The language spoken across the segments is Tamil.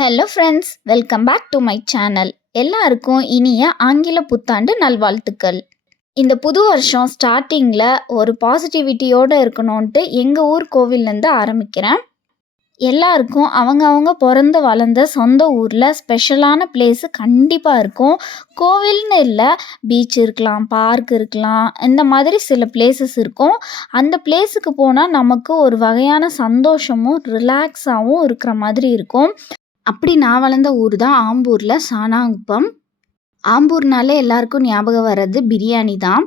Hello friends, welcome back to my channel. எல்லாருக்கும் இனிய ஆங்கில புத்தாண்டு நல்வாழ்த்துக்கள். இந்த புது வருஷம் ஸ்டார்டிங்கில் ஒரு பாசிட்டிவிட்டியோடு இருக்கணும்ன்ட்டு எங்கள் ஊர் கோவில்லேருந்து ஆரம்பிக்கிறேன். எல்லாருக்கும் அவங்க பிறந்து வளர்ந்த சொந்த ஊரில் ஸ்பெஷலான பிளேஸு கண்டிப்பாக இருக்கும். கோவில்னு இல்லை, பீச் இருக்கலாம், பார்க் இருக்கலாம், இந்த மாதிரி சில பிளேசஸ் இருக்கும். அந்த பிளேஸுக்கு போனால் நமக்கு ஒரு வகையான சந்தோஷமும் ரிலாக்ஸாகவும் இருக்கிற மாதிரி இருக்கும். அப்படி நான் வளர்ந்த ஊர் தான் ஆம்பூரில் சாணாங்குப்பம். ஆம்பூர்னாலே எல்லாருக்கும் ஞாபகம் வர்றது பிரியாணி தான்.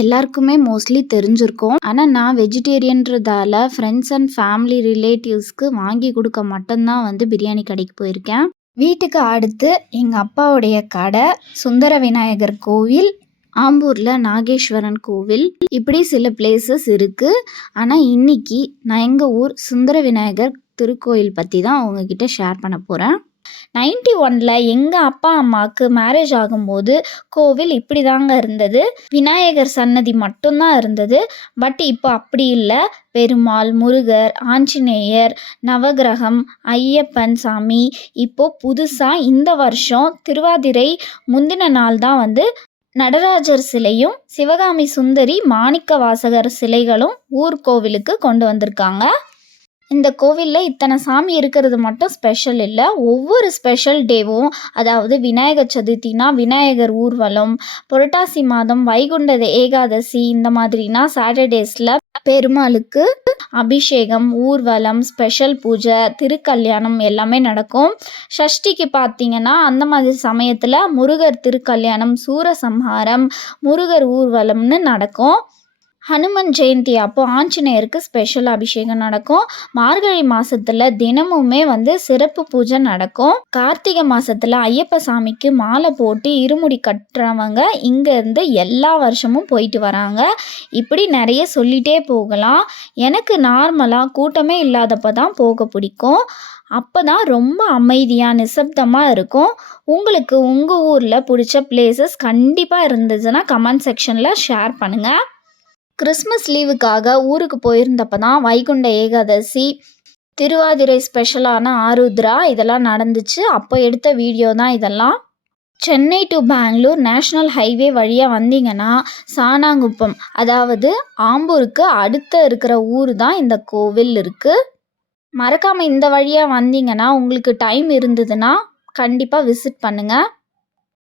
எல்லாருக்குமே மோஸ்ட்லி தெரிஞ்சிருக்கும். ஆனால் நான் வெஜிடேரியன்றதால ஃப்ரெண்ட்ஸ் அண்ட் ஃபேமிலி ரிலேட்டிவ்ஸ்க்கு வாங்கி கொடுக்க மட்டும்தான் பிரியாணி கடைக்கு போயிருக்கேன். வீட்டுக்கு அடுத்து எங்கள் அப்பாவுடைய கடை, சுந்தர விநாயகர் கோவில், ஆம்பூரில் நாகேஸ்வரன் கோவில், இப்படி சில பிளேசஸ் இருக்குது. ஆனால் இன்னைக்கு நான் எங்கள் ஊர் சுந்தர விநாயகர் திருக்கோயில் பற்றி தான் உங்ககிட்ட ஷேர் பண்ண போகிறேன். 91ல் எங்கள் அப்பா அம்மாவுக்கு மேரேஜ் ஆகும்போது கோவில் இப்படி தாங்க இருந்தது. விநாயகர் சன்னதி மட்டும்தான் இருந்தது. பட் இப்போ அப்படி இல்லை. பெருமாள், முருகர், ஆஞ்சநேயர், நவகிரகம், ஐயப்பன் சாமி. இப்போது புதுசாக இந்த வருஷம் திருவாதிரை முந்தின நாள் தான் நடராஜர் சிலையும் சிவகாமி சுந்தரி மாணிக்க வாசகர் சிலைகளும் ஊர் கோவிலுக்கு கொண்டு வந்திருக்காங்க. இந்த கோவிலில் இத்தனை சாமி இருக்கிறது மட்டும் ஸ்பெஷல் இல்லை. ஒவ்வொரு ஸ்பெஷல் டேவும், அதாவது விநாயகர் சதுர்த்தினா விநாயகர் ஊர்வலம், புரட்டாசி மாதம் வைகுண்ட ஏகாதசி, இந்த மாதிரினா சாட்டர்டேஸில் பெருமாளுக்கு அபிஷேகம், ஊர்வலம், ஸ்பெஷல் பூஜை, திருக்கல்யாணம் எல்லாமே நடக்கும். சஷ்டிக்கு பார்த்தீங்கன்னா அந்த மாதிரி சமயத்தில் முருகர் திருக்கல்யாணம், சூரசம்ஹாரம், முருகர் ஊர்வலம்னு நடக்கும். ஹனுமன் ஜெயந்தி அப்போ ஆஞ்சநேயருக்கு ஸ்பெஷல் அபிஷேகம் நடக்கும். மார்கழி மாதத்தில் தினமுமே சிறப்பு பூஜை நடக்கும். கார்த்திகை மாதத்தில் ஐயப்ப சாமிக்கு மாலை போட்டு இருமுடி கட்டுறவங்க இங்கேருந்து எல்லா வருஷமும் போயிட்டு வராங்க. இப்படி நிறைய சொல்லிகிட்டே போகலாம். எனக்கு நார்மலாக கூட்டமே இல்லாதப்போ தான் போக பிடிக்கும். அப்போ தான் ரொம்ப அமைதியாக நிசப்தமாக இருக்கும். உங்களுக்கு உங்கள் ஊரில் பிடிச்ச பிளேசஸ் கண்டிப்பாக இருந்துச்சுன்னா கமெண்ட் செக்ஷனில் ஷேர் பண்ணுங்கள். கிறிஸ்மஸ் லீவுக்காக ஊருக்கு போயிருந்தப்போ தான் வைகுண்ட ஏகாதசி, திருவாதிரை ஸ்பெஷலான ஆருத்ரா இதெல்லாம் நடந்துச்சு. அப்போ எடுத்த வீடியோ தான் இதெல்லாம். Chennai to Bangalore national highway வழியாக வந்தீங்கன்னா சாணாங்குப்பம், அதாவது ஆம்பூருக்கு அடுத்த இருக்கிற ஊர் தான் இந்த கோவில் இருக்குது. மறக்காமல் இந்த வழியாக வந்தீங்கன்னா உங்களுக்கு டைம் இருந்ததுன்னா கண்டிப்பாக விசிட் பண்ணுங்கள்.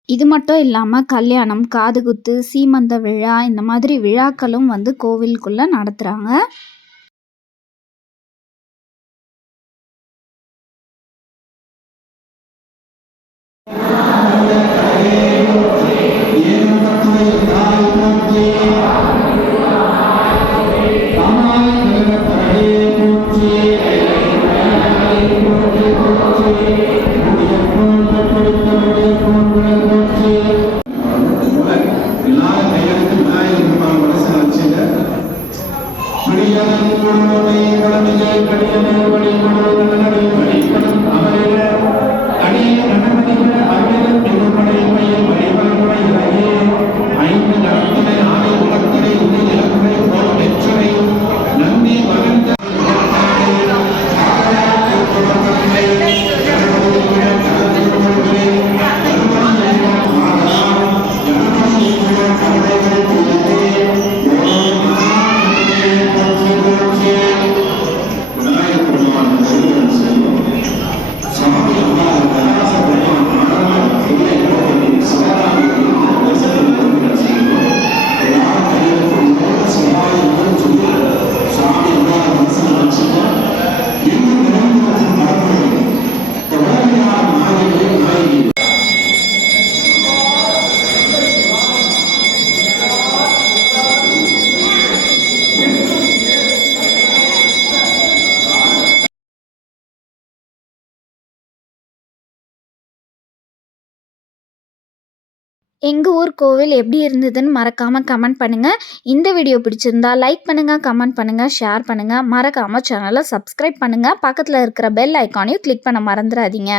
இது மட்டும் இல்லாமல் கல்யாணம், காதுகுத்து, சீமந்த விழா, இந்த மாதிரி விழாக்களும் கோவிலுக்குள்ளே நடத்துகிறாங்க. எங்கள் ஊர் கோவில் எப்படி இருந்ததுன்னு மறக்காமல் கமெண்ட் பண்ணுங்கள். இந்த வீடியோ பிடிச்சிருந்தா லைக் பண்ணுங்கள், கமெண்ட் பண்ணுங்கள், ஷேர் பண்ணுங்கள். மறக்காமல் சேனலை சப்ஸ்கிரைப் பண்ணுங்கள். பக்கத்தில் இருக்கிற பெல் ஐக்கானையும் கிளிக் பண்ண மறந்துடாதீங்க.